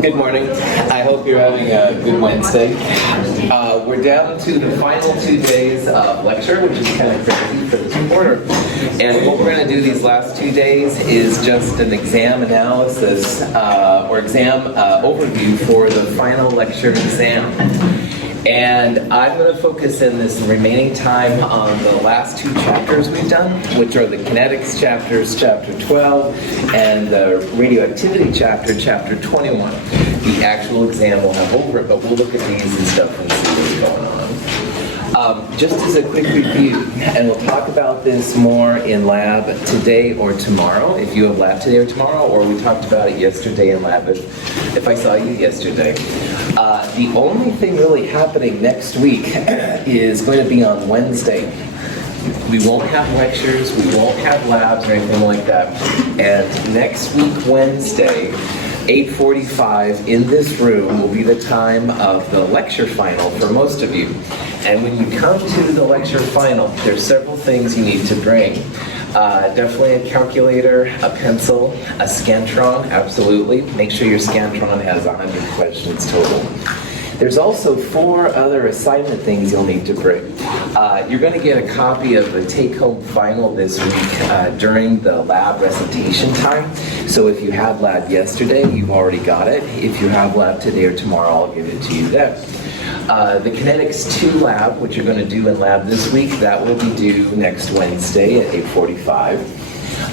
Good morning. I hope you're having a good Wednesday. We're down to the final 2 days of lecture, which is kind of crazy for this reporter. And what we're going to do these last 2 days is just an exam analysis or exam overview for the final lecture exam. And I'm going to focus in this remaining time on the last 2 chapters we've done, which are the kinetics chapters, chapter 12, and the radioactivity chapter, chapter 21. The actual exam will have over it, but we'll look at these and stuff and see what's going on. Just as a quick review, and we'll talk about this more in lab today or tomorrow, if you have lab today or tomorrow, or we talked about it yesterday in lab if I saw you yesterday. The only thing really happening next week is going to be on Wednesday. We won't have lectures, we won't have labs or anything like that. And next week, Wednesday, 8:45 in this room will be the time of the lecture final for most of you. And when you come to the lecture final, there's several things you need to bring. Definitely a calculator, a pencil, a Scantron, absolutely. Make sure your Scantron has 100 questions total. There's also 4 other assignment things you'll need to bring. You're going to get a copy of the take-home final this week during the lab recitation time. So if you had lab yesterday, you've already got it. If you have lab today or tomorrow, I'll give it to you then. The Kinetics 2 lab, which you're going to do in lab this week, that will be due next Wednesday at 8:45.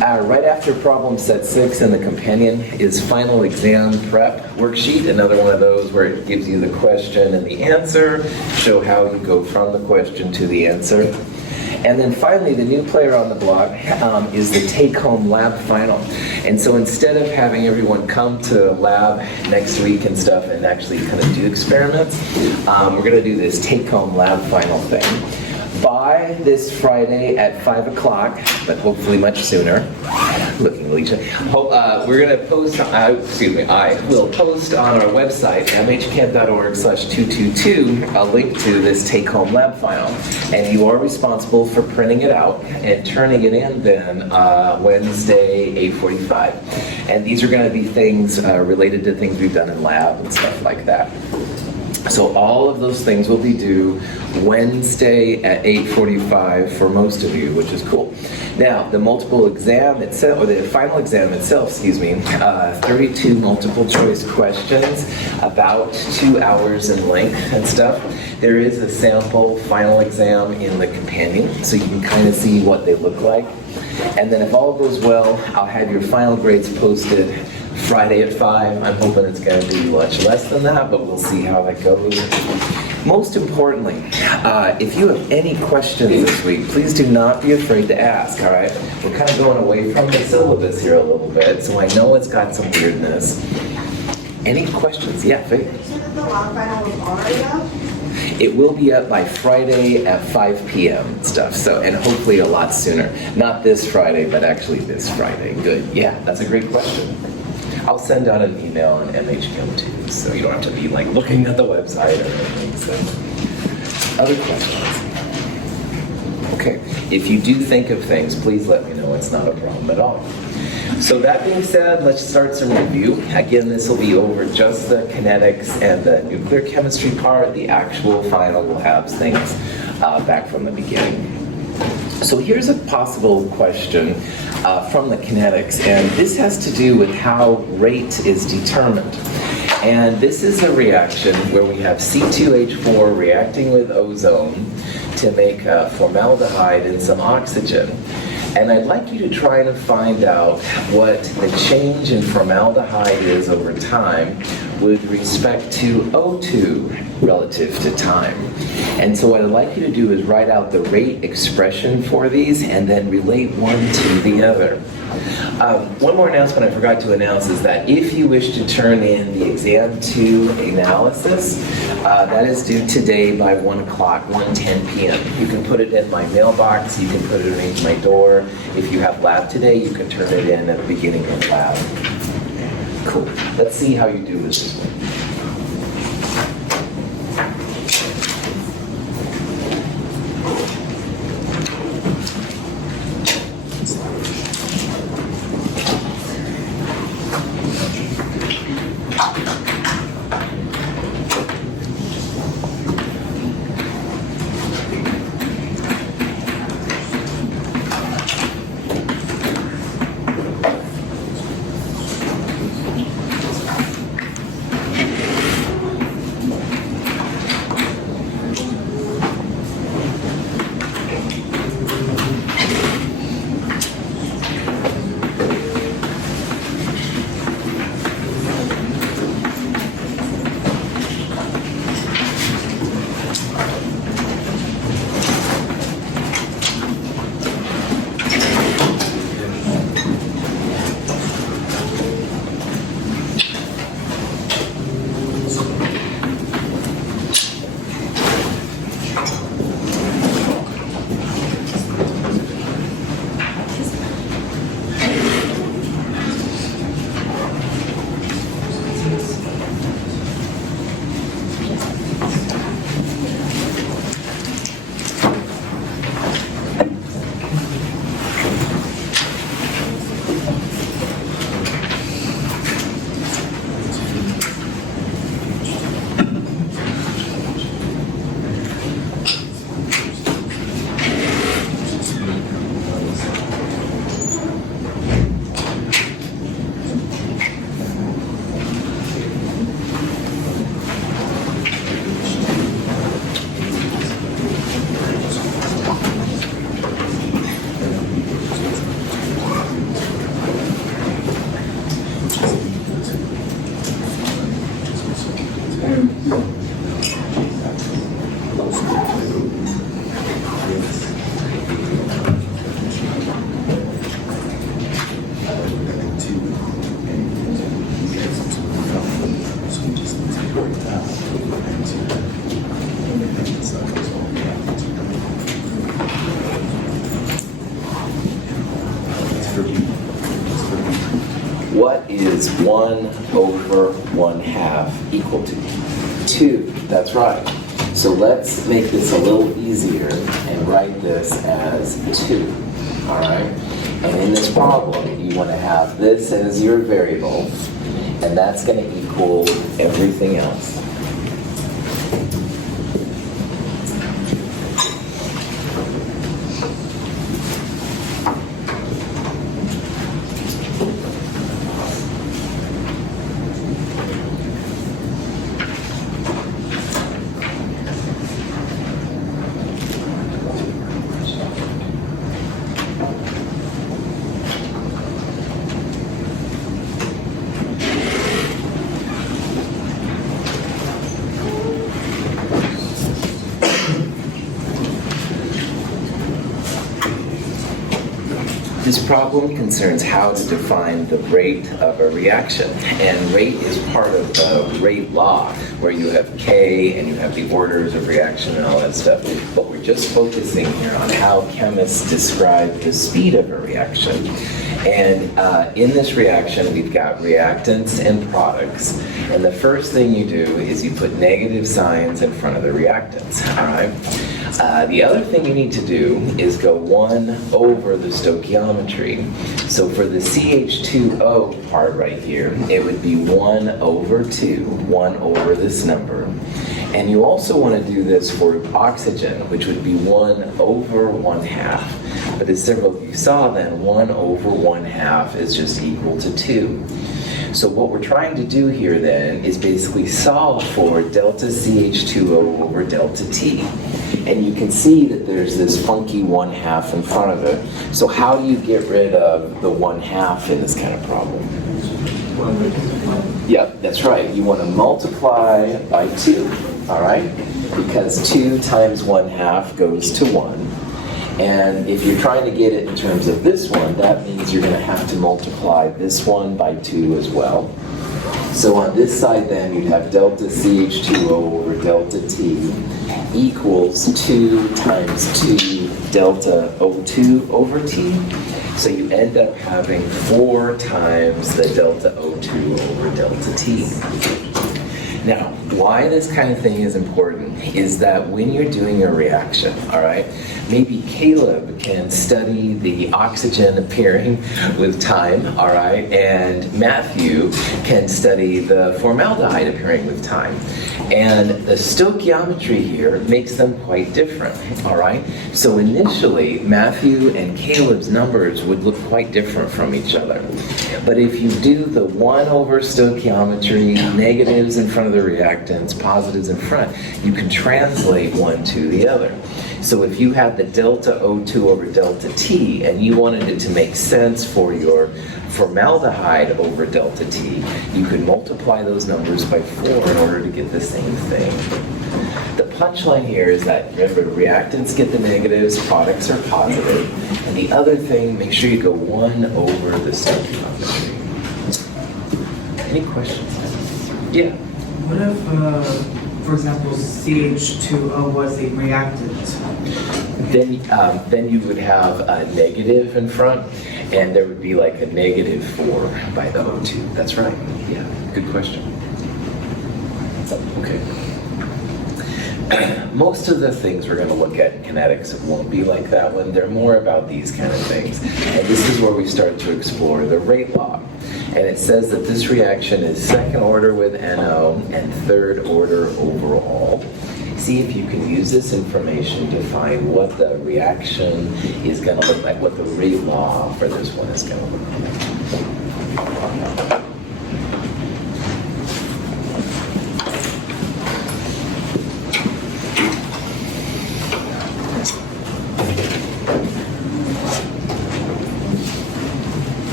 Right after problem set 6 in the companion is final exam prep worksheet, another one of those where it gives you the question and the answer, show how you go from the question to the answer. And then finally, the new player on the block is the take-home lab final. And so instead of having everyone come to lab next week and stuff and actually kind of do experiments, we're going to do this take-home lab final thing. By this Friday at 5 o'clock, but hopefully much sooner, looking Alicia, we're going to post, I will post on our website, mhcamp.org/222, a link to this take-home lab final. And you are responsible for printing it out and turning it in then Wednesday, 8:45. And these are going to be things related to things we've done in lab and stuff like that. So all of those things will be due Wednesday at 8:45 for most of you, which is cool. Now, the multiple exam itself, or the final exam itself, 32 multiple choice questions, about 2 hours in length and stuff. There is a sample final exam in the companion, so you can kind of see what they look like. And then if all goes well, I'll have your final grades posted Friday at 5. I'm hoping it's going to be much less than that, but we'll see how that goes. Most importantly, if you have any questions this week, please do not be afraid to ask, all right? We're kind of going away from the syllabus here a little bit, so I know it's got some weirdness. Any questions? Yeah, Faith? You said that the lab final was already up? It will be up by Friday at 5 p.m. and stuff, so, and hopefully a lot sooner. Not this Friday, but actually this Friday. Good. Yeah, that's a great question. I'll send out an email on MHCAM too, so you don't have to be like looking at the website or anything. So. Other questions? Okay. If you do think of things, please let me know. It's not a problem at all. So that being said, let's start some review. Again, this will be over just the kinetics and the nuclear chemistry part. The actual final will have things back from the beginning. So here's a possible question from the kinetics, and this has to do with how rate is determined. And this is a reaction where we have C2H4 reacting with ozone to make formaldehyde and some oxygen. And I'd like you to try to find out what the change in formaldehyde is over time with respect to O2 relative to time. And so what I'd like you to do is write out the rate expression for these and then relate one to the other. One more announcement I forgot to announce is that if you wish to turn in the Exam 2 analysis, that is due today by 1 o'clock, 1:10 p.m. You can put it in my mailbox, you can put it in my door. If you have lab today, you can turn it in at the beginning of lab. Cool. Let's see how you do with this one. What is 1 over 1/2 equal to? 2, that's right. So let's make this a little easier and write this as 2, all right? And in this problem, you want to have this as your variable, and that's going to equal everything else. This problem concerns how to define the rate of a reaction. And rate is part of the rate law, where you have K and you have the orders of reaction and all that stuff. But we're just focusing here on how chemists describe the speed of a reaction. And in this reaction, we've got reactants and products. And the first thing you do is you put negative signs in front of the reactants, all right? The other thing you need to do is go 1 over the stoichiometry. So for the CH2O part right here, it would be 1 over 2, 1 over this number. And you also want to do this for oxygen, which would be 1 over 1/2. But as several of you saw then, 1 over 1/2 is just equal to 2. So what we're trying to do here then is basically solve for delta CH2O over delta T. And you can see that there's this funky 1/2 in front of it. So how do you get rid of the 1/2 in this kind of problem? Yep, that's right. You want to multiply by 2, all right? Because 2 times 1/2 goes to 1. And if you're trying to get it in terms of this one, that means you're going to have to multiply this one by 2 as well. So on this side then, you'd have delta CH2O over delta T equals 2 times 2 delta O2 over T. So you end up having 4 times the delta O2 over delta T. Now, why this kind of thing is important is that when you're doing a reaction, all right, maybe Caleb can study the oxygen appearing with time, all right, and Matthew can study the formaldehyde appearing with time. And the stoichiometry here makes them quite different, all right? So initially, Matthew and Caleb's numbers would look quite different from each other. But if you do the 1 over stoichiometry, negatives in front of the reactants, positives in front, you can translate one to the other. So if you had the delta O2 over delta T and you wanted it to make sense for your formaldehyde over delta T, you could multiply those numbers by 4 in order to get the same thing. The punchline here is that, remember, reactants get the negatives, products are positive, and the other thing, make sure you go 1 over the stoichiometry. Any questions? Yeah? What if, for example, CH2O was a reactant? Then you would have a negative in front, and there would be like a -4 by the O2. That's right. Yeah, good question. Okay. Most of the things we're going to look at in kinetics won't be like that one. They're more about these kind of things. And this is where we start to explore the rate law. And it says that this reaction is second order with NO and third order overall. See if you can use this information to find what the reaction is going to look like, what the rate law for this one is going to look like.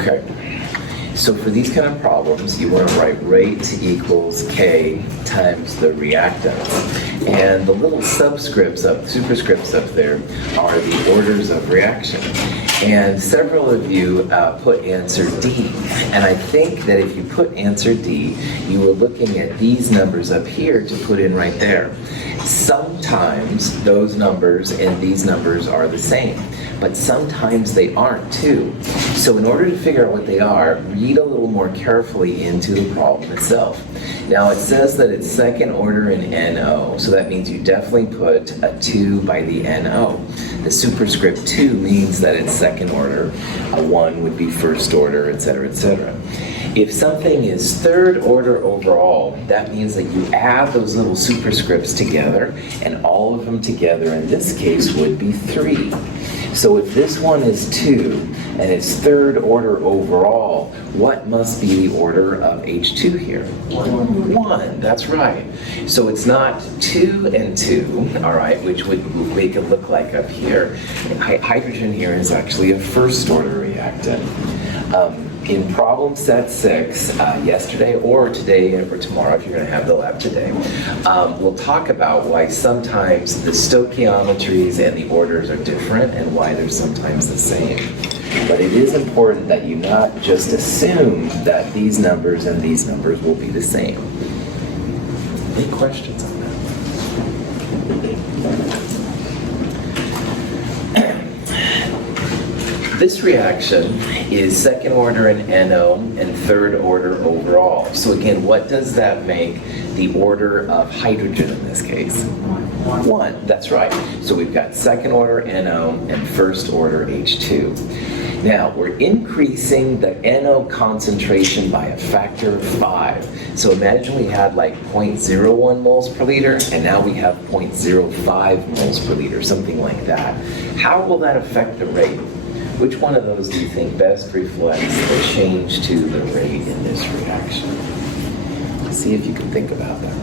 Okay, so for these kind of problems, you want to write rate equals K times the reactants. And the little superscripts up there are the orders of reaction. And several of you put answer D. And I think that if you put answer D, you were looking at these numbers up here to put in right there. Sometimes those numbers and these numbers are the same, but sometimes they aren't too. So in order to figure out what they are, read a little more carefully into the problem itself. Now it says that it's second order in NO, so that means you definitely put a 2 by the NO. The superscript 2 means that it's second order, a 1 would be first order, etc., etc. If something is third order overall, that means that you add those little superscripts together, and all of them together in this case would be 3. So if this one is 2 and it's third order overall, what must be the order of H2 here? 1, that's right. So it's not 2 and 2, all right, which would make it look like up here. Hydrogen here is actually a first order reactant. In problem set 6, yesterday or today or tomorrow, if you're going to have the lab today, we'll talk about why sometimes the stoichiometries and the orders are different and why they're sometimes the same. But it is important that you not just assume that these numbers and these numbers will be the same. Any questions on that? This reaction is second order in NO and third order overall. So again, what does that make the order of hydrogen in this case? 1, that's right. So we've got second order NO and first order H2. Now, we're increasing the NO concentration by a factor of 5. So imagine we had like 0.01 moles per liter, and now we have 0.05 moles per liter, something like that. How will that affect the rate? Which one of those do you think best reflects the change to the rate in this reaction? See if you can think about that.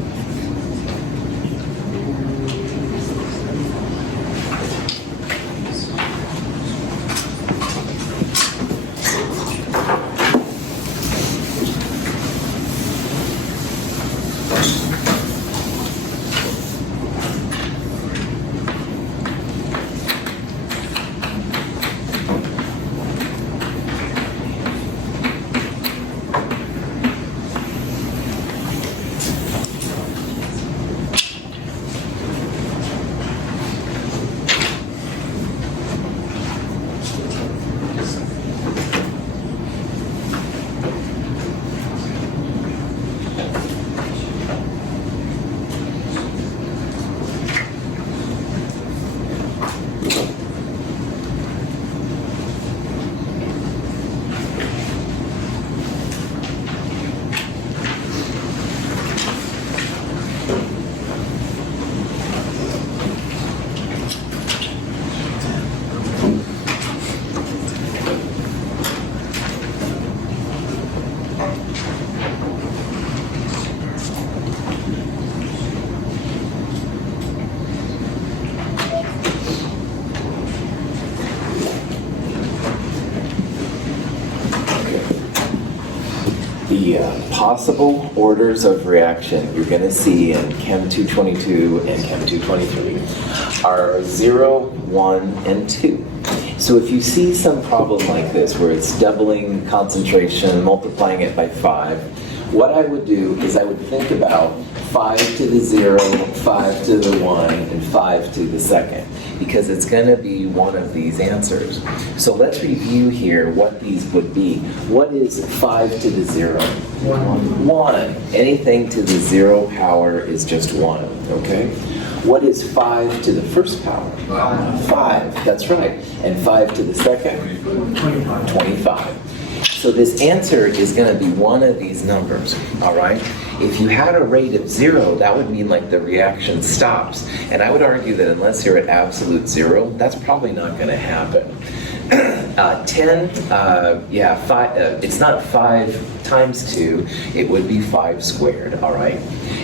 the possible orders of reaction you're going to see in Chem 222 and Chem 223 are 0, 1, and 2. So if you see some problem like this where it's doubling concentration, multiplying it by 5, what I would do is I would think about 5 to the 0, 5 to the 1, and 5 to the second, because it's going to be one of these answers. So let's review here what these would be. What is 5 to the 0? 1. Anything to the 0 power is just 1, okay? What is 5 to the first power? 5, that's right. And 5 to the second? 25. So this answer is going to be one of these numbers, all right? If you had a rate of 0, that would mean like the reaction stops. And I would argue that unless you're at absolute 0, that's probably not going to happen. 10, it's not 5 times 2, it would be 5 squared, all right?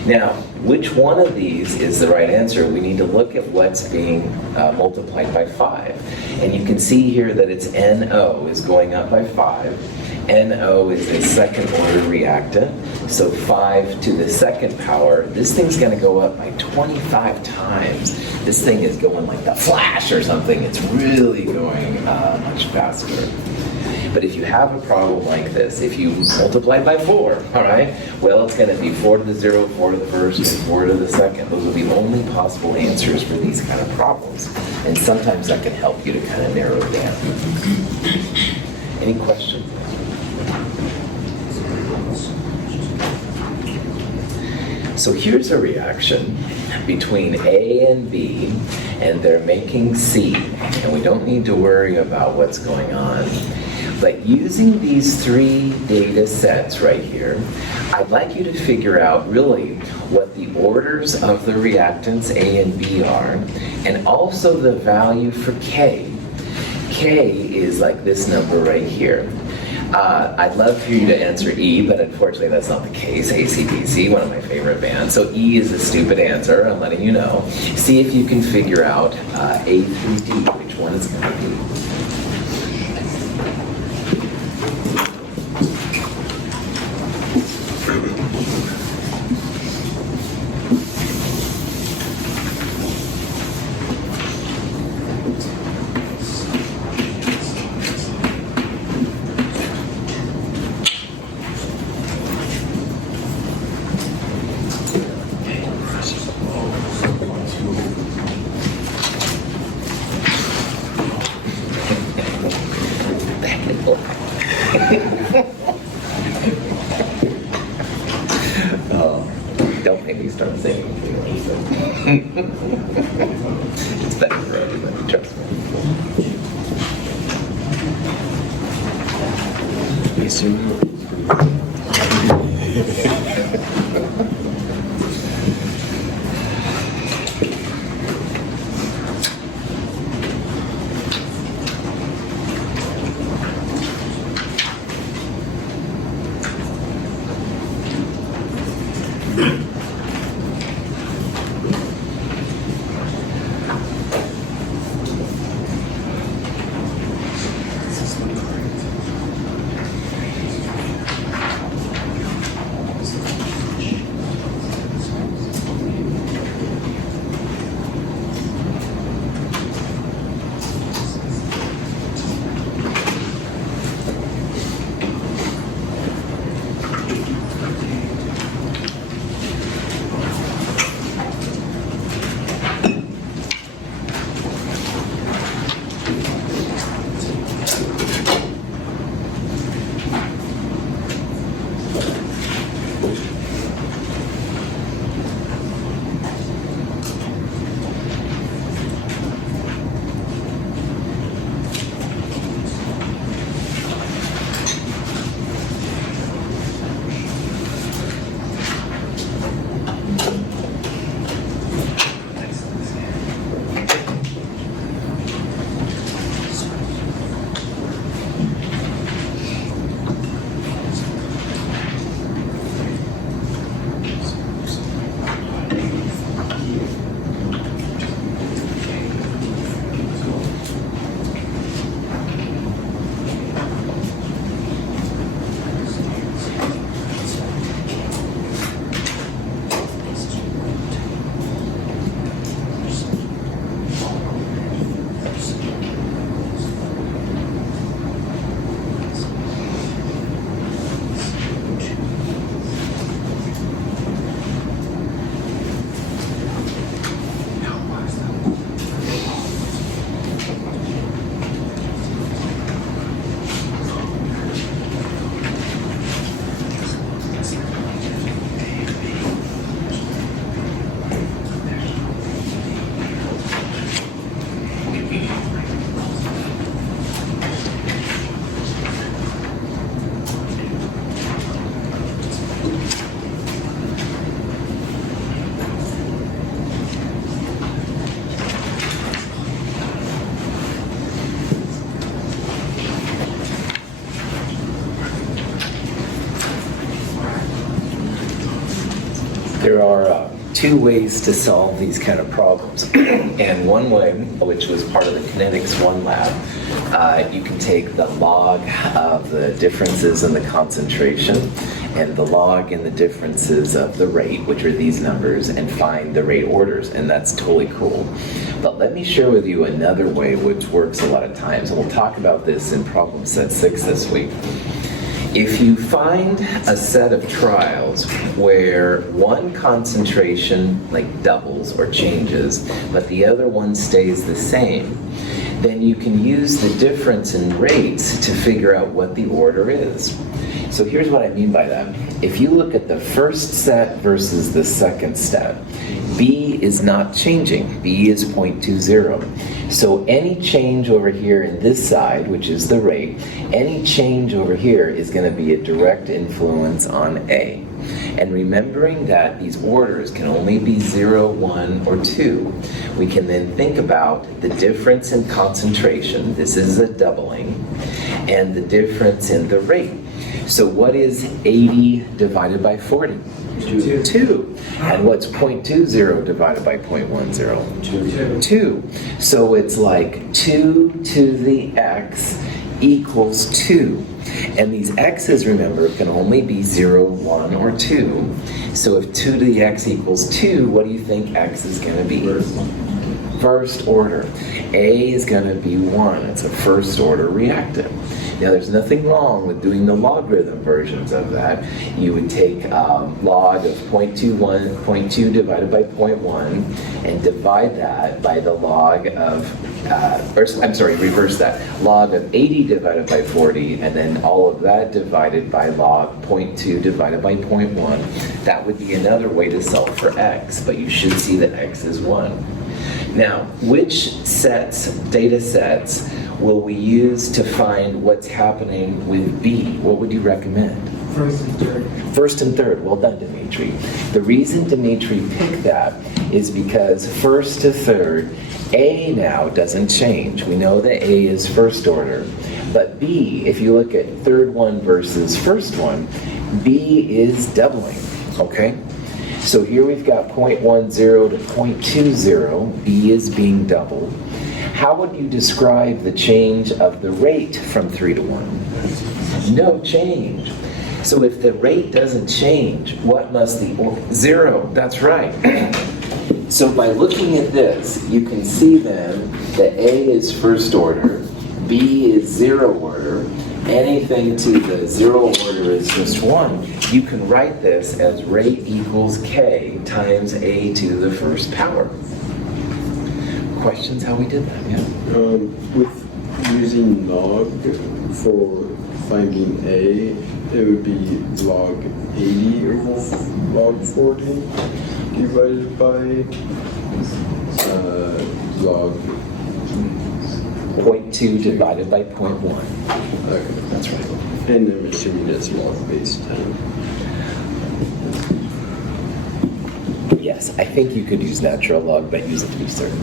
Now, which one of these is the right answer? We need to look at what's being multiplied by 5. And you can see here that it's NO is going up by 5. NO is a second order reactant, so 5 to the second power. This thing's going to go up by 25 times. This thing is going like the Flash or something. It's really going much faster. But if you have a problem like this, if you multiply by 4, all right, well, it's going to be 4 to the 0, 4 to the first, and 4 to the second. Those are the only possible answers for these kind of problems. And sometimes that can help you to kind of narrow it down. Any questions? So here's a reaction between A and B, and they're making C, and we don't need to worry about what's going on. But using these 3 data sets right here, I'd like you to figure out really what the orders of the reactants A and B are, and also the value for K. K is like this number right here. I'd love for you to answer E, but unfortunately that's not the case. AC/DC, one of my favorite bands. So E is a stupid answer, I'm letting you know. See if you can figure out A through D, which one it's going to be. Don't make me start singing. It's better for everybody, trust me. There are two ways to solve these kind of problems. And one way, which was part of the Kinetics 1 lab, you can take the log of the differences in the concentration and the log in the differences of the rate, which are these numbers, and find the rate orders, and that's totally cool. But let me share with you another way which works a lot of times, and we'll talk about this in problem set 6 this week. If you find a set of trials where one concentration like doubles or changes, but the other one stays the same, then you can use the difference in rates to figure out what the order is. So here's what I mean by that. If you look at the first set versus the second set, B is not changing. B is 0.20. So any change over here in this side, which is the rate, any change over here is going to be a direct influence on A. And remembering that these orders can only be 0, 1, or 2, we can then think about the difference in concentration, this is a doubling, and the difference in the rate. So what is 80 divided by 40? 2. And what's 0.20 divided by 0.10? 2. So it's like 2 to the x equals 2. And these x's, remember, can only be 0, 1, or 2. So if 2 to the x equals 2, what do you think x is going to be? First order. A is going to be 1. It's a first order reactant. Now, there's nothing wrong with doing the logarithm versions of that. You would take log of 0.2 divided by 0.1 and divide that by the log of, reverse that. Log of 80 divided by 40, and then all of that divided by log 0.2 divided by 0.1. That would be another way to solve for x, but you should see that x is 1. Now, which data sets, will we use to find what's happening with B? What would you recommend? First and third. First and third. Well done, Dimitri. The reason Dimitri picked that is because first to third, A now doesn't change. We know that A is first order. But B, if you look at third one versus first one, B is doubling, okay? So here we've got 0.10 to 0.20, B is being doubled. How would you describe the change of the rate from 3 to 1? No change. So if the rate doesn't change, what must the 0? That's right. So by looking at this, you can see then that A is first order, B is 0 order, anything to the 0 order is just 1. You can write this as rate equals K times A to the first power. Questions how we did that? Yeah. With using log for finding A, it would be log 80 over log 40 divided by log 0.2 divided by 0.1. Okay. That's right. And I'm assuming that's log base 10. Yes, I think you could use natural log, but use it to be certain.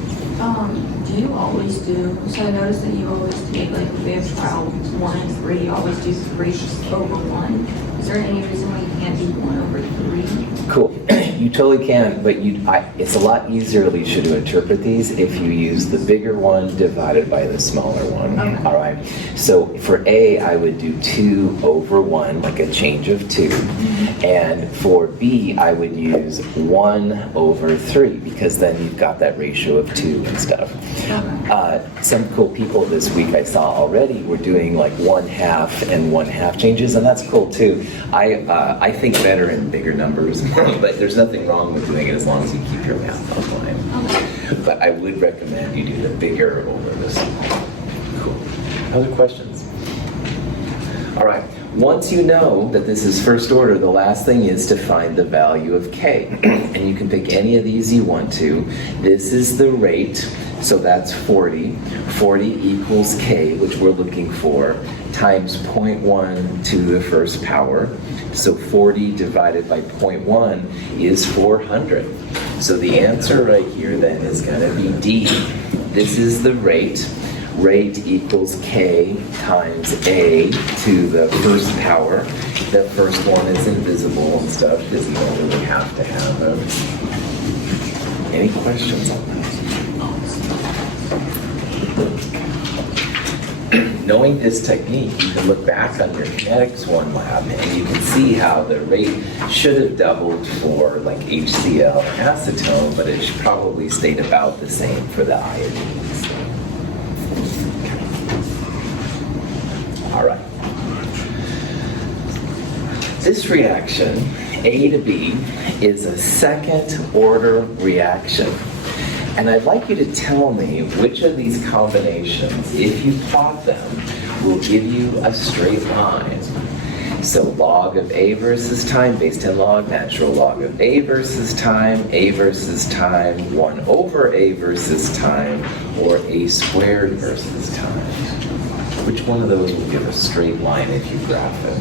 Do you always do, so I noticed that you always take, like, if we have trial 1 and 3, you always do 3 over 1. Is there any reason why you can't do 1 over 3? Cool. You totally can, but it's a lot easier, Alicia, to interpret these if you use the bigger one divided by the smaller one. Okay. All right. So for A, I would do 2 over 1, like a change of 2. And for B, I would use 1 over 3, because then you've got that ratio of 2 and stuff. Some cool people this week I saw already were doing like 1/2 and 1/2 changes, and that's cool too. I think better in bigger numbers, but there's nothing wrong with doing it as long as you keep your math online. Okay. But I would recommend you do the bigger over the smaller. Cool. Other questions? All right. Once you know that this is first order, the last thing is to find the value of K. And you can pick any of these you want to. This is the rate, so that's 40. 40 equals K, which we're looking for, times 0.1 to the first power. So 40 divided by 0.1 is 400. So the answer right here then is going to be D. This is the rate. rate equals k times a to the first power. The first one is invisible and stuff because you don't really have to have them. Any questions on that? Knowing this technique, you can look back on your Kinetics 1 lab and you can see how the rate should have doubled for like HCl and acetone, but it should probably stayed about the same for the iodines. All right. This reaction, A to B, is a second order reaction. And I'd like you to tell me which of these combinations, if you plot them, will give you a straight line. So log of A versus time, base 10 log, natural log of A versus time, 1 over A versus time, or A squared versus time. Which one of those will give a straight line if you graph it?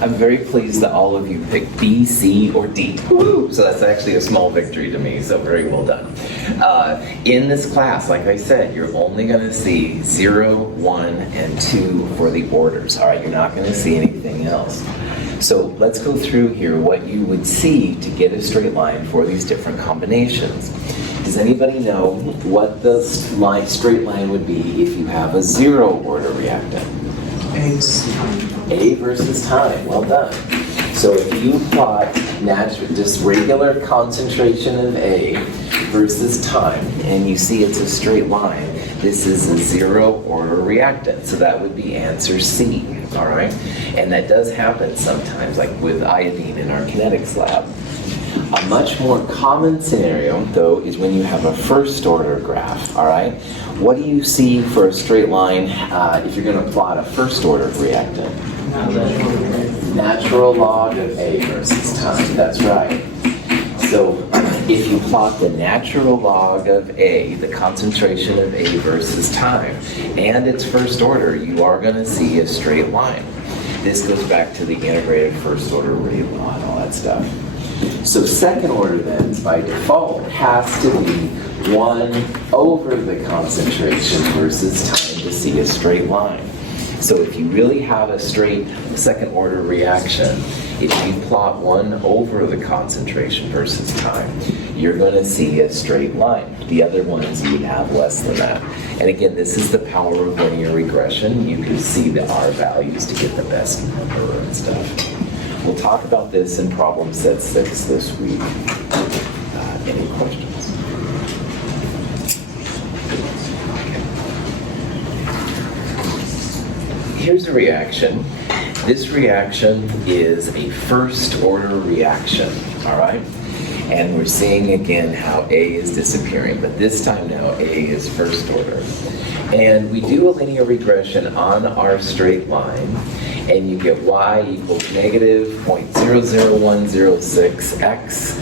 I'm very pleased that all of you picked B, C, or D. Woo! So that's actually a small victory to me, so very well done. In this class, like I said, you're only going to see 0, 1, and 2 for the orders. All right, you're not going to see anything else. So let's go through here what you would see to get a straight line for these different combinations. Does anybody know what the straight line would be if you have a 0 order reactant? A versus time, well done. So if you plot just regular concentration of A versus time, and you see it's a straight line, this is a 0 order reactant, so that would be answer C, all right? And that does happen sometimes, like with iodine in our kinetics lab. A much more common scenario, though, is when you have a first order graph, all right? What do you see for a straight line if you're going to plot a first order reactant? Natural log of A versus time, that's right. So if you plot the natural log of A, the concentration of A versus time, and its first order, you are going to see a straight line. This goes back to the integrated first order rate law and all that stuff. So second order then, by default, has to be 1 over the concentration versus time to see a straight line. So if you really have a straight second order reaction, if you plot 1 over the concentration versus time, you're going to see a straight line. The other ones you would have less than that. And again, this is the power of linear regression. You can see the R values to get the best number and stuff. We'll talk about this in problem set 6 this week. Any questions? here's a reaction. This reaction is a first order reaction, all right? And we're seeing again how A is disappearing, but this time now A is first order. And we do a linear regression on our straight line, and you get y equals negative 0.00106x,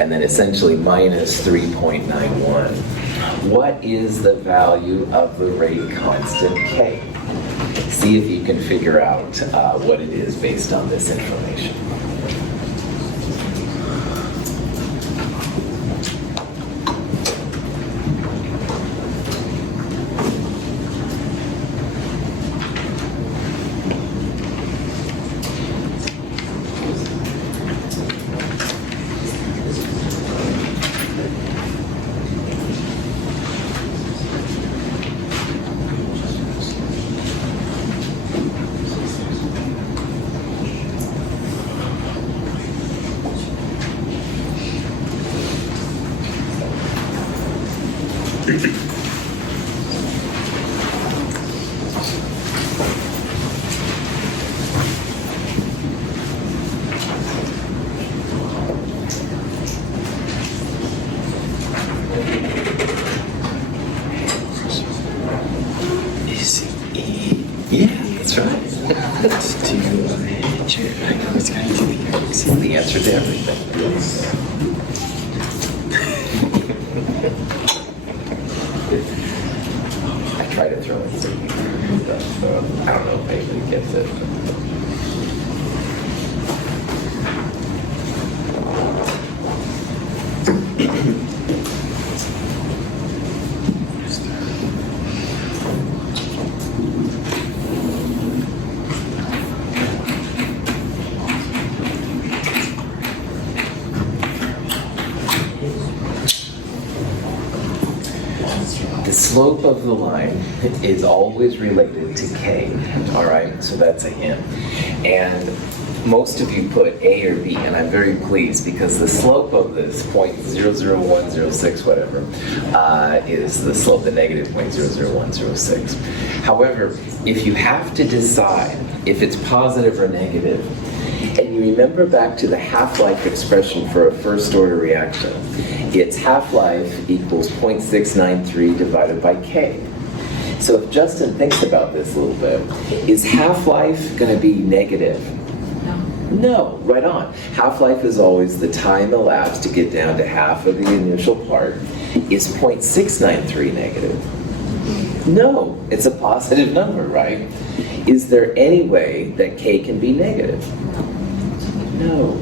and then essentially minus 3.91. What is the value of the rate constant k? See if you can figure out what it is based on this information. Yeah, that's right. The answer to everything. I try to throw in some stuff, so I don't know if anybody gets it. The slope of the line is always related to k, all right? So that's a hint. And most of you put A or B, and I'm very pleased because the slope of this 0.00106 whatever is the slope, the negative 0.00106. However, if you have to decide if it's positive or negative, and you remember back to the half-life expression for a first-order reaction, its half-life equals 0.693 divided by k. So if Justin thinks about this a little bit, is half-life going to be negative? No, right on. Half-life is always the time elapsed to get down to half of the initial part. Is 0.693 negative? No, it's a positive number, right? Is there any way that k can be negative? No.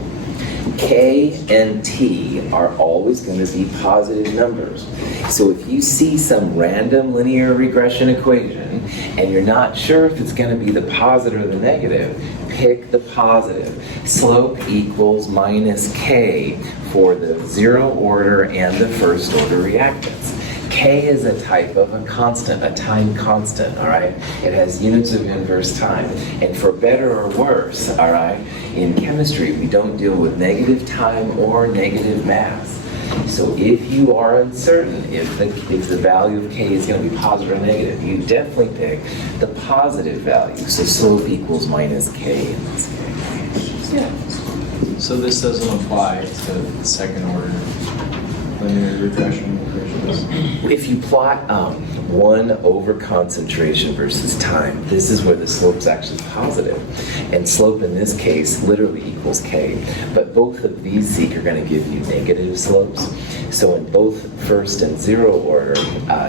K and T are always going to be positive numbers. So if you see some random linear regression equation and you're not sure if it's going to be the positive or the negative, pick the positive. Slope equals minus K for the zero order and the first order reactants. K is a type of a constant, a time constant, all right? It has units of inverse time. And for better or worse, all right, in chemistry, we don't deal with negative time or negative mass. So if you are uncertain if the value of K is going to be positive or negative, you definitely pick the positive value. So slope equals minus K in this case. Yeah. So this doesn't apply to the second order linear regression equations? If you plot 1 over concentration versus time, this is where the slope's actually positive. And slope in this case literally equals K. But both of these Zeke are going to give you negative slopes. So in both first and zero order,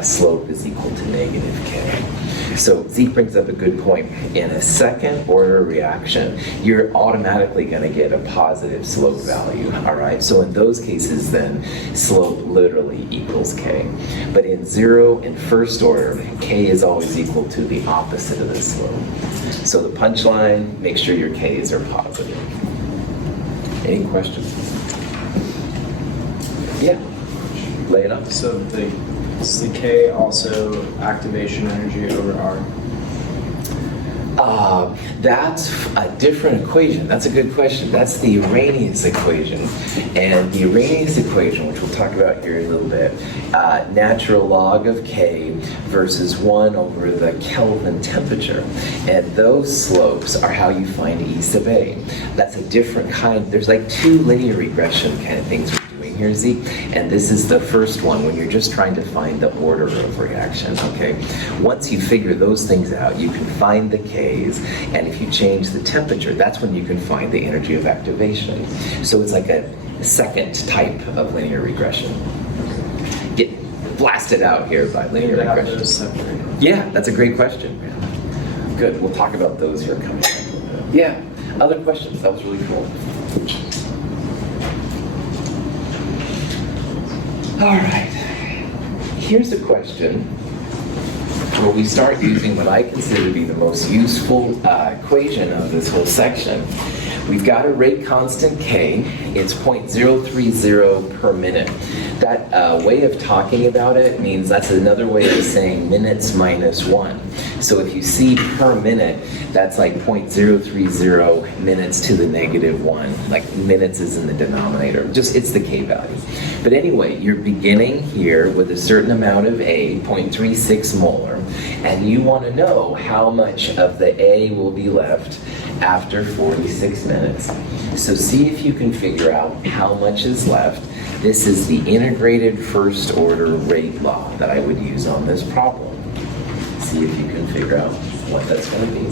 slope is equal to negative K. So Zeke brings up a good point. In a second order reaction, you're automatically going to get a positive slope value, all right? So in those cases then, slope literally equals K. But in zero and first order, K is always equal to the opposite of the slope. So the punchline, make sure your K's are positive. Any questions? Yeah, lay it up. So is the K also activation energy over R? That's a different equation. That's a good question. That's the Arrhenius equation. And the Arrhenius equation, which we'll talk about here in a little bit, natural log of K versus 1 over the Kelvin temperature. And those slopes are how you find E sub A. That's a different kind. There's like 2 linear regression kind of things we're doing here, Z. And this is the first one when you're just trying to find the order of reaction, okay? Once you figure those things out, you can find the Ks, and if you change the temperature, that's when you can find the energy of activation. So it's like a second type of linear regression. Get blasted out here by linear Maybe have regression. those separated. Yeah, that's a great question, man. Good, we'll talk about those here coming up. Yeah, other questions? That was really cool. All right, here's a question where we start using what I consider to be the most useful equation of this whole section. We've got a rate constant K, it's 0.030 per minute. That way of talking about it means that's another way of saying minutes minus 1. So if you see per minute, that's like 0.030 minutes to the negative 1. Like minutes is in the denominator, just it's the K value. But anyway, you're beginning here with a certain amount of A, 0.36 molar, and you want to know how much of the A will be left after 46 minutes. So see if you can figure out how much is left. This is the integrated first order rate law that I would use on this problem. See if you can figure out what that's going to be.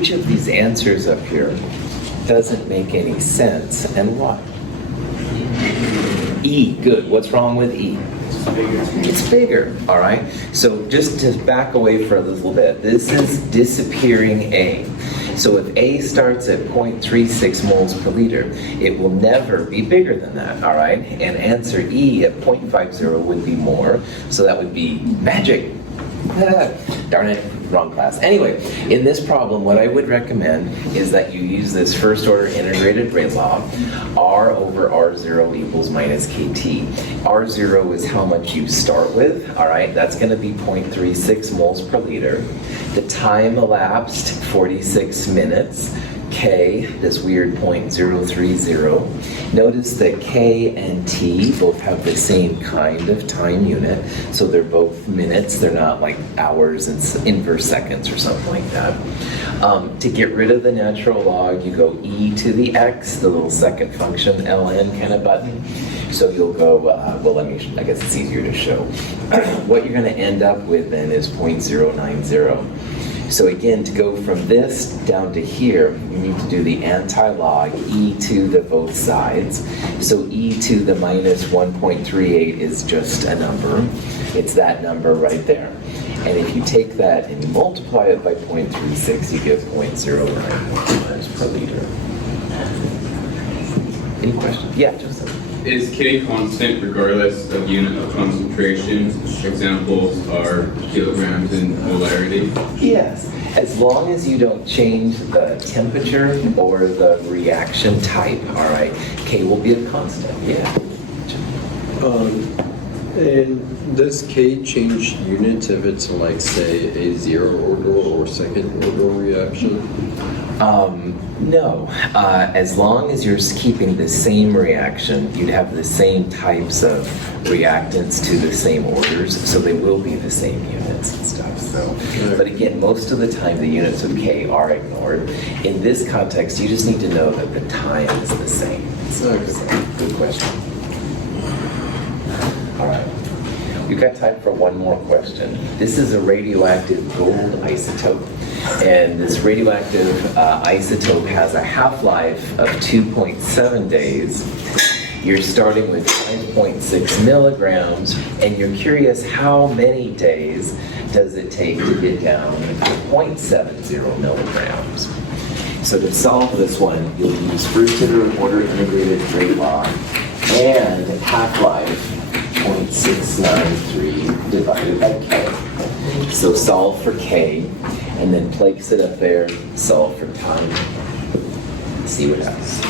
which of these answers up here doesn't make any sense and why? E, good. What's wrong with E? It's bigger, all right? So just to back away for a little bit, this is disappearing A. So if A starts at 0.36 moles per liter, it will never be bigger than that, all right? And answer E at 0.50 would be more, so that would be magic. Darn it, wrong class. Anyway, in this problem, what I would recommend is that you use this first order integrated rate law. R over R0 equals minus KT. R0 is how much you start with, all right? That's gonna be 0.36 moles per liter. The time elapsed, 46 minutes. K, this weird 0.030. Notice that K and T both have the same kind of time unit, so they're both minutes. They're not like hours and inverse seconds or something like that. To get rid of the natural log, you go e to the x, the little second function, ln kind of button. So you'll go, well, I guess it's easier to show. What you're going to end up with then is 0.090. So again, to go from this down to here, you need to do the anti-log e to the both sides. So e to the minus 1.38 is just a number. It's that number right there. And if you take that and you multiply it by 0.36, you get 0.09 moles per liter. Any questions? Yeah, Joseph. Is K constant regardless of unit of concentration? Examples are kilograms in molarity. Yes, as long as you don't change the temperature or the reaction type, all right, K will be a constant, yeah. And does K change units if it's like, say, a zero order or second order reaction? No, as long as you're keeping the same reaction, you'd have the same types of reactants to the same orders, so they will be the same units and stuff. So, but again, most of the time the units of K are ignored. In this context, you just need to know that the time is the same. So, good question. All right. We've got time for one more question. This is a radioactive gold isotope. And this radioactive isotope has a half-life of 2.7 days. You're starting with 5.6 milligrams, and you're curious how many days does it take to get down to 0.70 milligrams. So to solve this one, you'll use first order integrated rate law and half-life 0.693 divided by K. So solve for K, and then place it up there, solve for time. See what happens.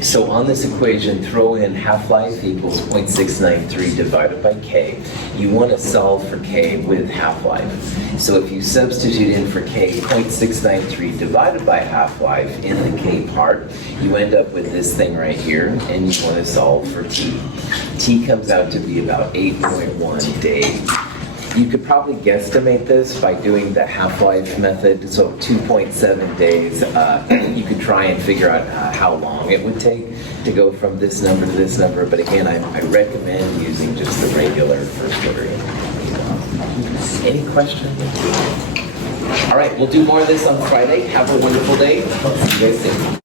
So on this equation, throw in half-life equals 0.693 divided by k. You want to solve for k with half-life. So if you substitute in for k 0.693 divided by half-life in the k part, you end up with this thing right here, and you want to solve for t. T comes out to be about 8.1 days. You could probably guesstimate this by doing the half-life method, so 2.7 days. You could try and figure out how long it would take to go from this number to this number, but again, I recommend using just the regular first order. Any questions? All right, we'll do more of this on Friday. Have a wonderful day. See you guys soon.